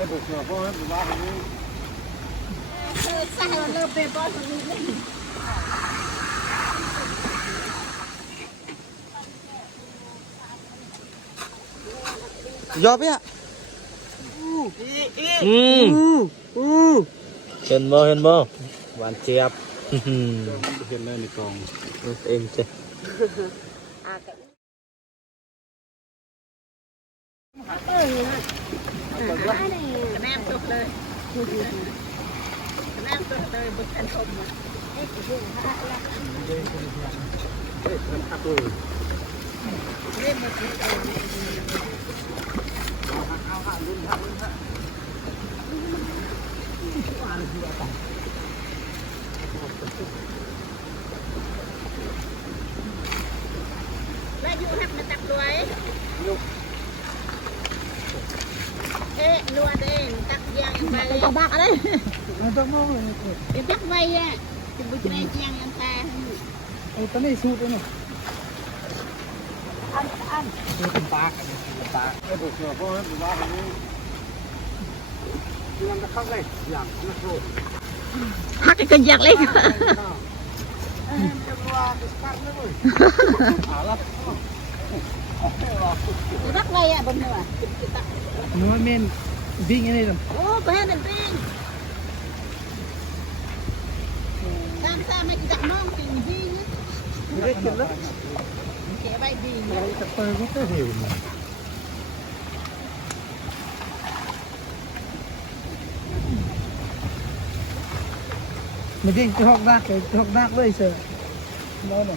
Giọt ấy ạ. Ừ. ừ. Ừ. Hiền mơ hiền mơ. Bạn chép, Hiền lên thì còn Em chẹp. À cái Hãy subscribe cho kênh Ghiền Mì Gõ Để không bỏ lỡ những video hấp dẫn จบเลยแม่ตัวเลยบุกแทนชมหมดเอ๊ะเรื่องพระละเรื่องพระลเองพระละ ពេលជាងយ៉ាងតាអីតនេះស៊ូទៅនេះអានអានទៅកំបាក់កំបាក់ទៅទៅបងទៅបងនេះយ៉ាងទៅខាងនេះយ៉ាងទៅស៊ូហាក់ទៅយ៉ាងលេង Nó bắt ngay à, bấm nữa à? Nó men vinh cái này rồi. Ô, có hai đàn vinh. sama kita mong. Cái kia lắm. Kẻ bay đi. Cái tập. Mình đi học đạc, học đạc với sợ. Đó này.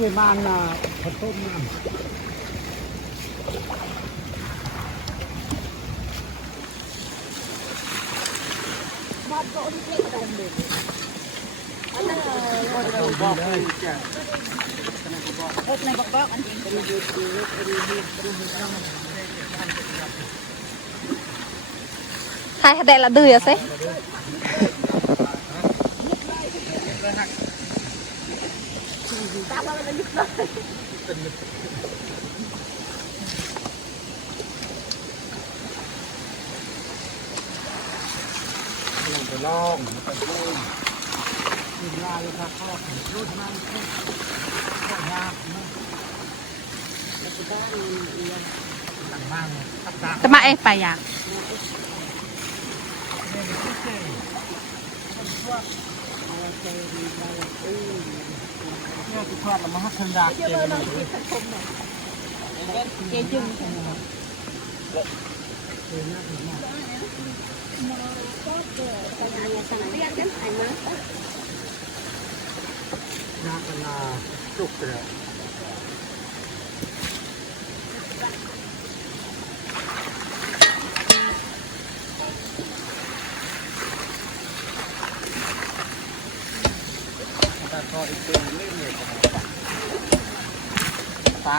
người man là thật tốt man bọt gỗ đi lên đồng để ớt này bọc bọc anh hai hạt đẻ là đưa à sẽ ลองไปลองไปดูดูลายครับก็รูดมันก็ยากนะแล้ก็ได้เอียงต่างบ้านเลยตับตาแต่มาเอ๊ะไปอยากเนี่ยมัเจ๋งมัเอาดีใจอือ แล้วมาหักขยะเต็มเลย เกจึง ยากขนาดสุกเลย บ้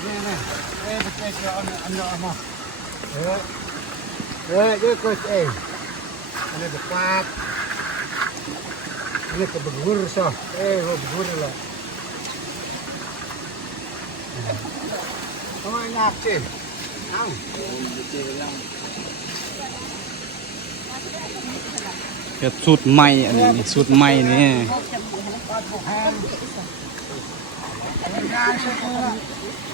อย่างนี้นะเพื่อนกูบ้างใช่นี่นะเอ้ยไปเจอเอาอันเนา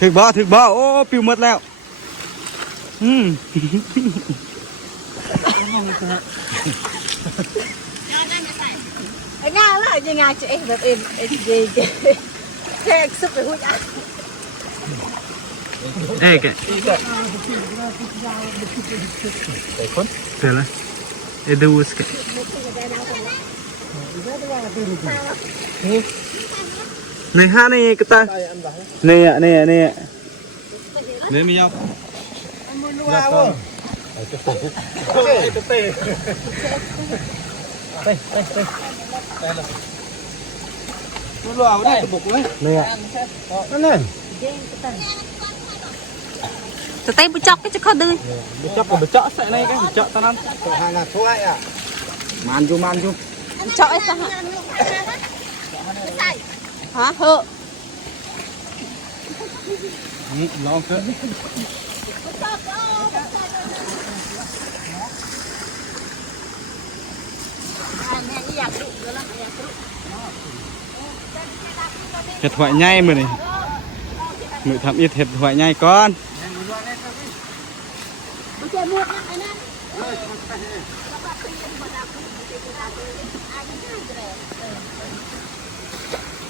ถึกบ่ถึกบ่โอ้ปิวหมดแล้ว อืม ไอ้งานละยังไงจะเองแบบเองเองดีแค่สุดไปหุ่นอ่ะ เอ้กะเสร็จแล้วเอดูสกในห้านี่กต này kita. Nih ya, nih này nih này Nih miyo. Luawo. Ito pa. Ito pa. Tay, tay, tay. Tay lang. Luawo na tubok eh. Nih ya. Ano na? Tay tay bechok cái chứ khó đưa. Bechok của bechok sẽ này cái bechok tao ăn. Hàng là số lại à. Manju manju. Bechok ấy sao hả? hả? Hơ lo cơ thiệt thoại nhai mà này. Nội thẩm y thiệt thoại nhai con.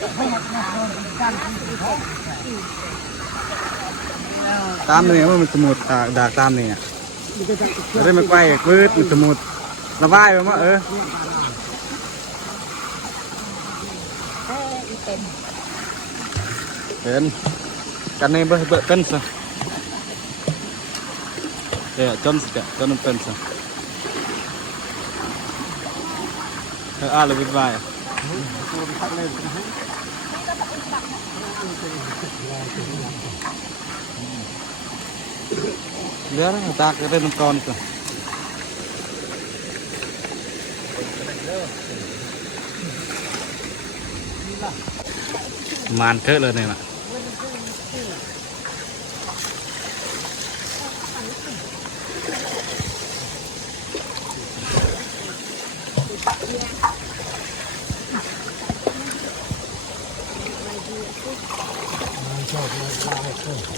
ตักเราอันนี้ เดี๋ยวลงเลย มือไม้มือไม้ตามเนี่ยว่ามันสมุดอ่าดากตามเนี่ยจะได้มาใกล้ปืดมันสมุดระบายไปมาเออ เป็นกันในเบอร์เบอร์เป็นซะเดี๋ยวจนสกะจนมันเป็นซะเอออาเลยวิดไว้เดี๋ยวนะตากจะได้ Biar tak keren kon ke. man thế lần này mà.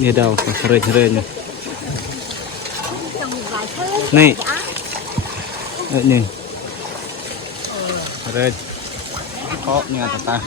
Ini Dao, keren-keren Nih. Nih, Ini. keren. Kok ni ada tah.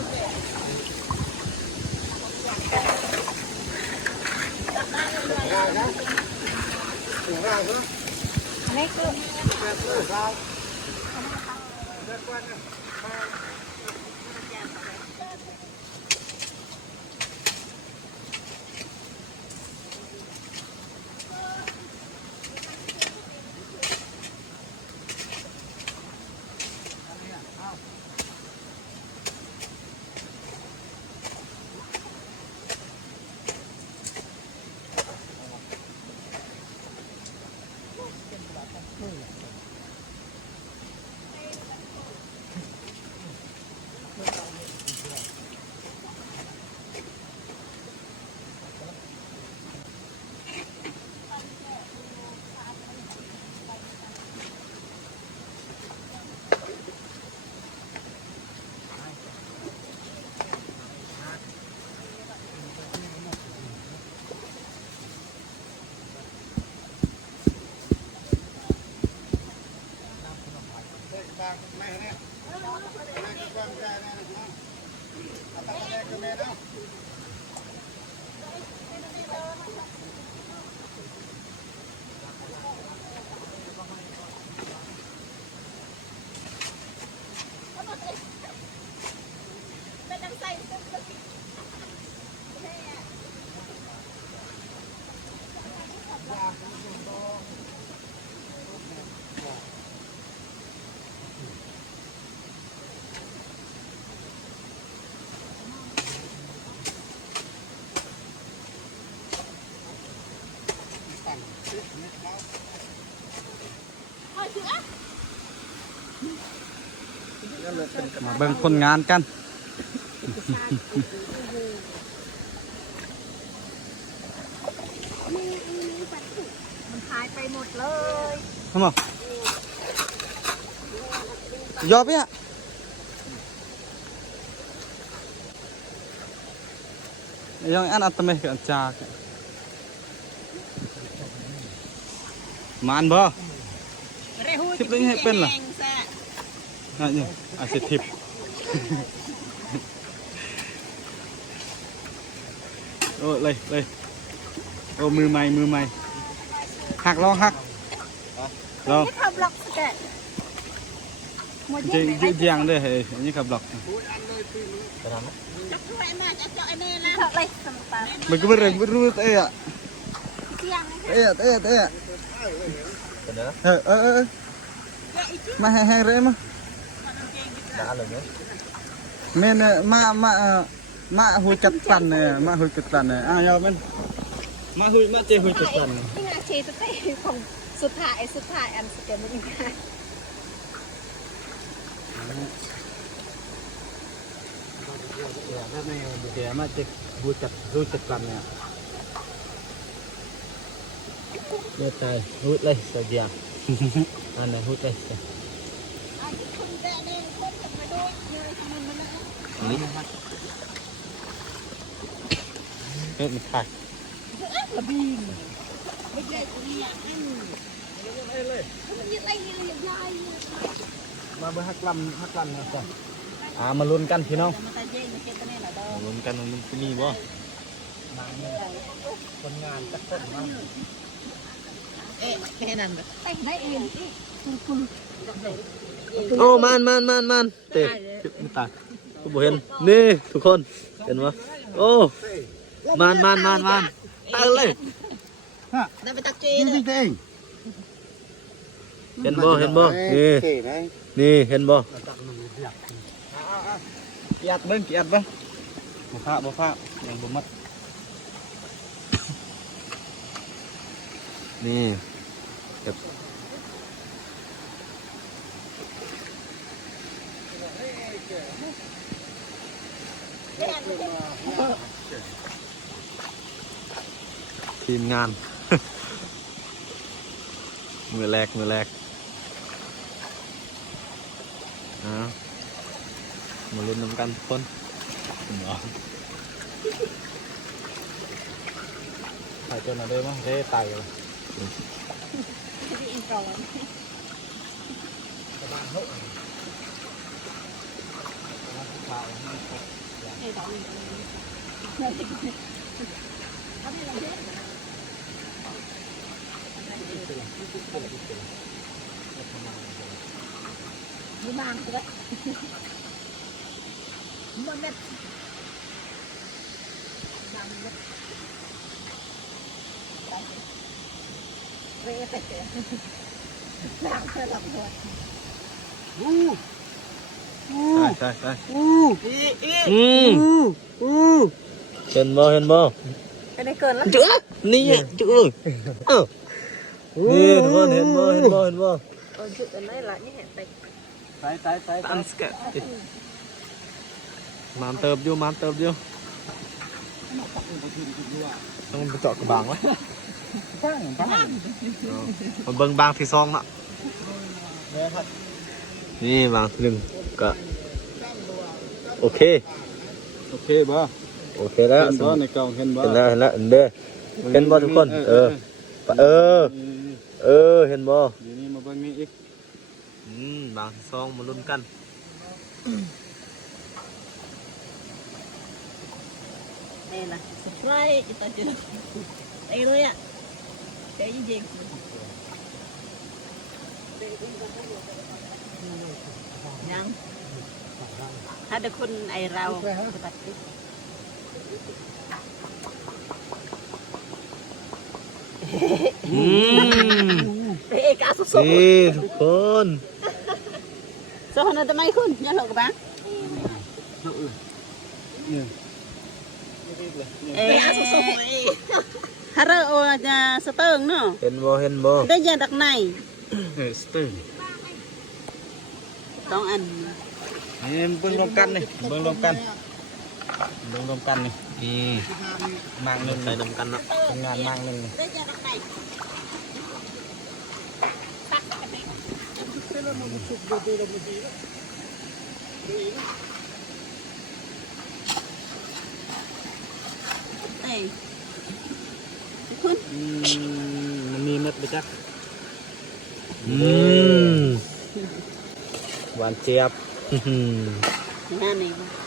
มาเบิ่งคนงานกัน มันหายไปหมดเลย ทำไมยอมเนี่ยยังอันอัตเมกันจากมันบ่ ทิพย์เล่นให้เป็นเหรอ นั่นนี่อาสิทิพย์โ อเลยเลยโอ้มือใหม่มือใหม่หักลองหักลองจริงยืดยางด้วยเฮ้ยอันนี้ขับหลอกมันก็ไม่เร่งไม่รู้เตะเตะเตะเตะเออเออมาแห้งๆเลยมั้งเม่เนี่ยมามา มาหุยจัดตันเนี่ยมาหุยจัดตันเนี่ยอะยอมมันมาหุยมาเจหุยจัดตันนี่ไงชีสเต้ของสุดท้ายสุดท้ายอันสเกมมันยังไงถ้าไม่เสียมาจะหุยจัดหุยจัดตันเนี่ยเลือดใจหุยเลยเสียอันไหนหุยเลยอันที่คุณแดนเองคนจะไปด้วยเลยทำมันมันนะ เออยมันถ่ายระบีมไม่ได้กูเนี่ยอันมันยังไรยังยายมาเบอร์ฮักลัำฮักลำนะจ๊ะอ่ามาลุ้นกันพี่น้องมาลุ้นกันมันที่นี่บ่คนงานจะคนมากเอ๊ะแค่นั้นไงได้เองคุณคุโอ้มันมันมันมันเตะตาก็บ่เห็นนี่ทุกคนเห็นไหมโอ้ Man, man, man, man. Alay. Ha. Dapat tak cuy. Ini ting. Hen bo, hen bo. Ni. Ni, hen bo. Kiat bang, kiat bang. Bo pha, bo pha, yang bo mất. Ni. Kep. Yeah. ทีมงาน มือแรกมือแรกอ่ามาลุ้นน้ำกันทุกคนเนาะถ่ายจนอะไรมั้งเท่ไตเลยมีบางเลยมันแบบบางแบบเรย์แต่เจ้าบ Đi mang cái đấy Mà mẹ Mà mẹ Rê phải kìa Đang cho lòng rồi Uh. Uh. Sai, sai, sai. Uh. Ý, ý. Uh. Uh. Hiền mơ, hiền mơ. Cái này cờn lắm. Chữ, ni, chữ. Ừ. นี่จุ๊เอ้าโ นี่ทุกคนเห็นบ่เห็นบ่เห็นบ่ Ôi, dự đến đây lại như hẹn tạch ตายตายตาย ตันสแกะมามเติบอยู่มามเติบอยู่ต้องไปเจาะกระบังไว้ ตั้งบ้าน มาเบิ่งบางที่ซองน่ะ เนี่ยครับ นี่บางที่หนึ่งก็โอเค โอเคบ่ โอเคแล้ว เห็นบ่ในกล่องเห็นบ่ เห็นแล้วเห็นแล้วเห็นเด้อเห็นบ่ทุกคน เออ เออ เออเห็นบ่เดี๋ยวนี้มาเบิ่งนี่อีกอืมบางซองมาลุ้นกันนี่นะสปรายกิต่อเจินไอ้เลยอะแต่ยิ่งยังถ้าเด็กคนไอเรา เอ๊ะกาสุสุ นี่ทุกคน โซฮนะทำไมคุณยังหลอกบ้าง นี่ เอ๊ะกาสุสุฮาร์โอจะสเติงเนาะ เห็นบ่เห็นบ่ ได้ยาดักใน เออสตึง ต้องอัน นี่เบิ่งรวมกันนี่เบิ่งรวมกันเบิ่งรวมกันนี่ นี่ มางหนึง ใส่นำกันเนาะ ทำงานมางหนึงนี่ ได้ยาดักใน เอ้ยคุณ อืมมันมีเม็ดไปจัก อืม หวานเจี๊ยบ อื้อหือ งานนี่ กินยามากินมาจะตกเตะแล้ว โอเคโอเค ไม่หมดกันไหนมาบอกลง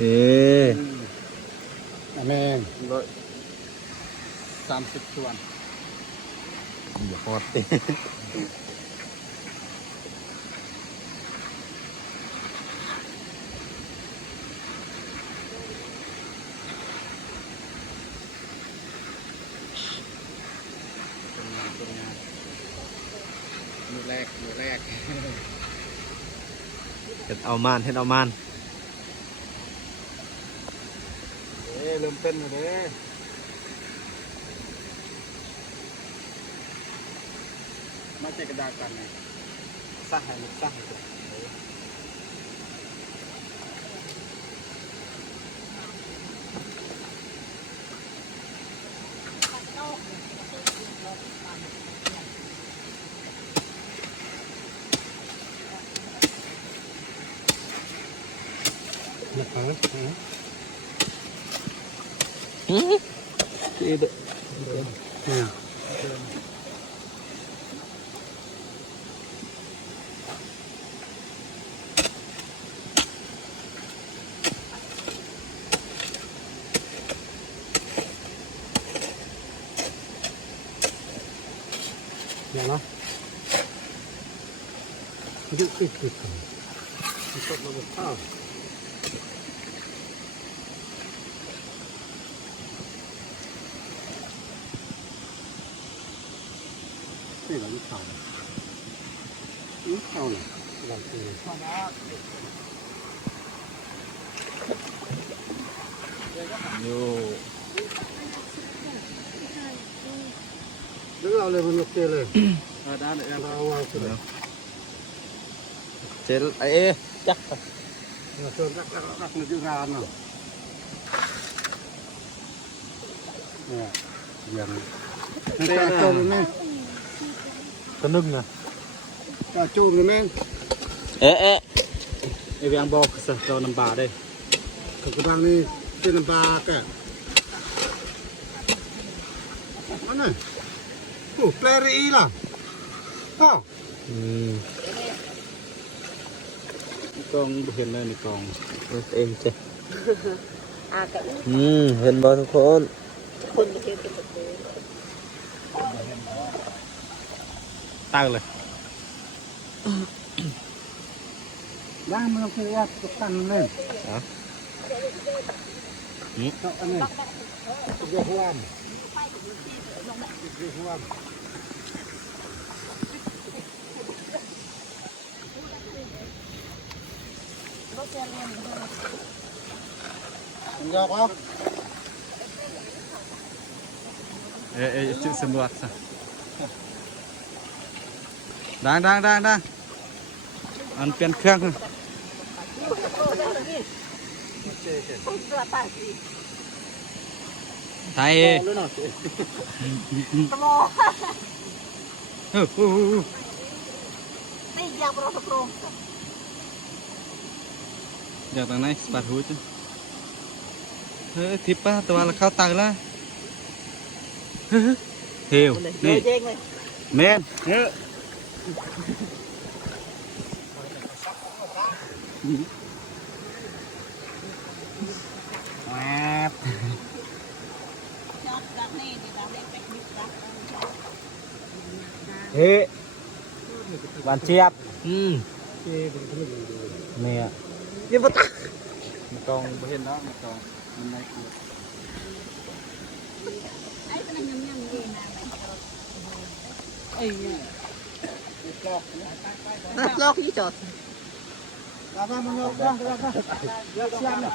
นี่แม่งร้อยสามสิบส่วนอย่าฮอดติเป็นงานเป็นงานมือแรกมือแรกเฮ็ดเอามานเฮ็ดเอามาน เริ่มเป็นอยู่เด้มาเจกระดากันเลยสหายลูกสหาย ഇത് വേണോ ഇത് ഇട്ടിട്ടുണ്ട് ഇപ്പം നമുക്ക് ആ rồi làm từ nhiều đứng nào lên mình lục tiền lên. À đá để em đau qua rồi. Chết ấy chắc là sơn chắc chắc chắc nó chữ gan rồi. Nè dần. Cái nâng nè. จะจูงเลยแม่เอ๊ะเอ๊ะอเวงบอกสะจอน้ำปลาได้กกระบังนี่เป็นน้ำปลาแกอันนั้นโอ้แปลรีล่ะอ๋ออืมกองเห็นเลยในกองเองจ้ะอากับอืมเห็นบอทุกคนทุกคนเห็นตัวตั้งเลย đang mình cứ ra tục căn lên đó ừ. Đó, anh này. Vô hoan. Vô hoan. Enggak kok. Eh eh cik sembuat sah. Đang đang đang đang. Ăn pian khang. thôi. ไทยตะโมไม่อยากประสบลงอยากตั้งไหนสปาร์ทูจ้ะเฮ้ยทิปป้าตัวละเข้าตังละเทียวนี่เมนเยอ วบชอบรักนี่ดีรักนี่เป็ดมิตรรักเฮ้หวานเจี๊ยบอืมเนี่ยยังบ่ตักมันกองไม่เห็นแล้วมันกองมันไม่กลัวไอ้คนนั้นยังยังดีนะเอ้ยลอกนักลอกที่จอดมาบ้านมันลอกลอกลอกลอก